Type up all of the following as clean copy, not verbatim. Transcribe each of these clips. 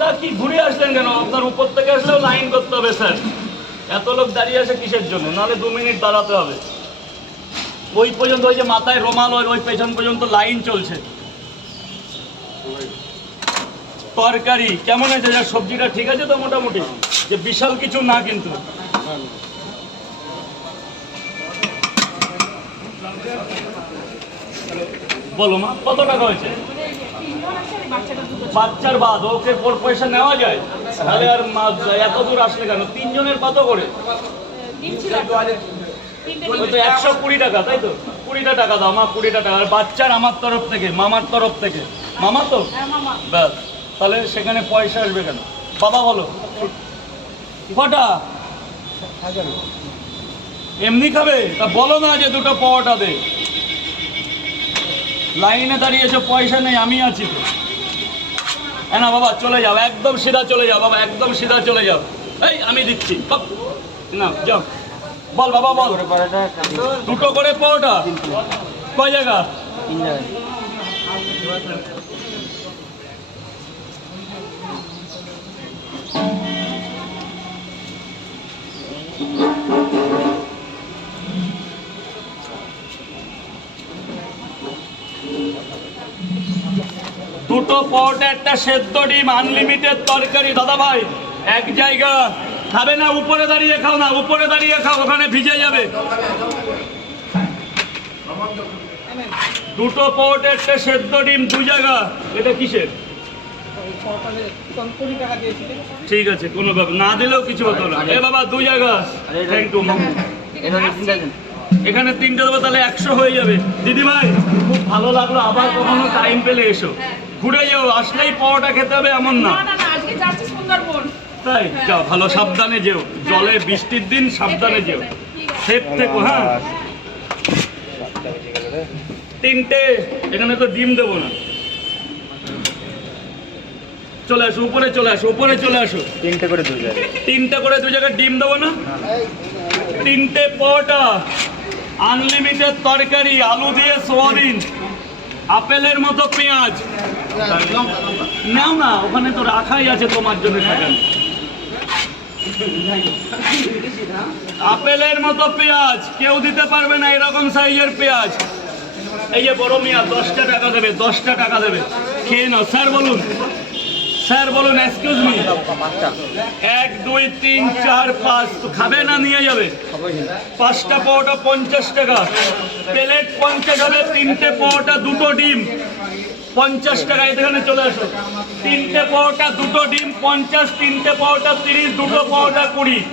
তা কি ঘুরে আসলেন কেন? আপনার উপর থেকে আসলেও লাইন করতে হবে স্যার। এত লোক দাঁড়িয়ে আছে কিসের জন্য? নাহলে 2 মিনিট দাঁড়াতে হবে। ওই পর্যন্ত ওই যে মাথায় রোমাল ওই পেছন পর্যন্ত লাইন চলছে। তরকারি কেমন আছে? যা সবজিটা ঠিক আছে তো মোটামুটি, যে বিশাল কিছু না কিন্তু। বলো মা, কত টাকা হয়েছে? বাচ্চার বাদ ওকে পয়সা নেওয়া যায়? তাহলে আর এত দূর আসলে কেন? 3 জনের কত করে? 120 টাকা, তাই তো? 20টা টাকা দাও মা, 20টা টাকা। আর বাচ্চার আমার তরফ থেকে, মামার তরফ থেকে। মামা তো ব্যাস, তাহলে সেখানে পয়সা আসবে কেন? বাবা বলো কটা? এমনি খাবে? তা বলো না যে 2টো পাওয়াটা দে। লাইনে দাঁড়িয়েছো, পয়সা নেই, আমি আছি তো। হ্যাঁ না বাবা, চলে যাও, একদম সিধা চলে যাও বাবা, একদম সিধা চলে যাও। এই আমি দিচ্ছি না, যাও। বল বাবা বল। 2টো করে পাওয়াটা কয় জায়গা? 3 জায়গায়। দুটো পাওয়াটা, একটা সেদ্ধ ডিম, আনলিমিটেড তরকারি। দাদা ভাই এক জায়গা খাবে না? উপরে দাঁড়িয়ে খাও না, উপরে দাঁড়িয়ে খাও, ওখানে ভিজে যাবে। 2টো পাওয়াটা, একটা সেদ্ধ ডিম, 2 জায়গা। এটা কিসের? ঠিক আছে, কোনো ব্যাপার না, দিলেও কিছু হতো না। এ বাবা 2 জায়গা। Thank you. এখানে 3টে দেবো, তাহলে 100 হয়ে যাবে। দিদি ভাই খুব ভালো লাগলো, আবার কখনো টাইম পেলে এসো, ঘুরে যাও। আসলেই পাওয়াটা খেতে হবে এমন না। তাই যাও, ভালো সাবধানে যেও, জলে বৃষ্টির দিন সাবধানে যেও, সেফ থেকো। হ্যাঁ 3টে, এখানে তো ডিম দেবো না। চলে আসো উপরে, চলে আসো উপরে, চলে আসো। 3টে করে 2 জায়গায়। 3টে করে 2 জায়গায় ডিম দেবো না? 3টে পাওয়াটা, আনলিমিটেড তরকারি, আলু দিয়ে সোয়াবিন, আপেলের মতো পেঁয়াজ। নাও না, ওখানে তো রাখাই আছে তোমার জন্য সাজানো। আপেলের মতো পেঁয়াজ কেউ দিতে পারবে না, এরকম সাইজের পেঁয়াজ। এই যে বড় মিয়া 10টা টাকা দেবে, 10টা টাকা দেবে, খেয়ে নাও। স্যার বলুন, স্যার বলুন, এক্সকিউজ মি। 1 2 3 4 5 তো খাবে না, নিয়ে যাবে। 5টা পাওয়াটা 50 টাকা, প্লেট 50 হবে। 3টে পাওয়াটা, 2টো ডিম 50 টাকা। এখানে চলে আসো। 3টে পাওয়াটা, 2টো ডিম 50, 3টে পাওয়াটা 30, 2টো পাওয়াটা 20,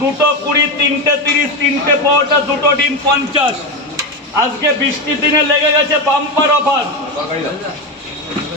2টো 20, 3টে 30, 3টে পাওয়াটা, 2টো ডিম 50। আজকে বৃষ্টির দিনে লেগে গেছে বাম্পার অফার।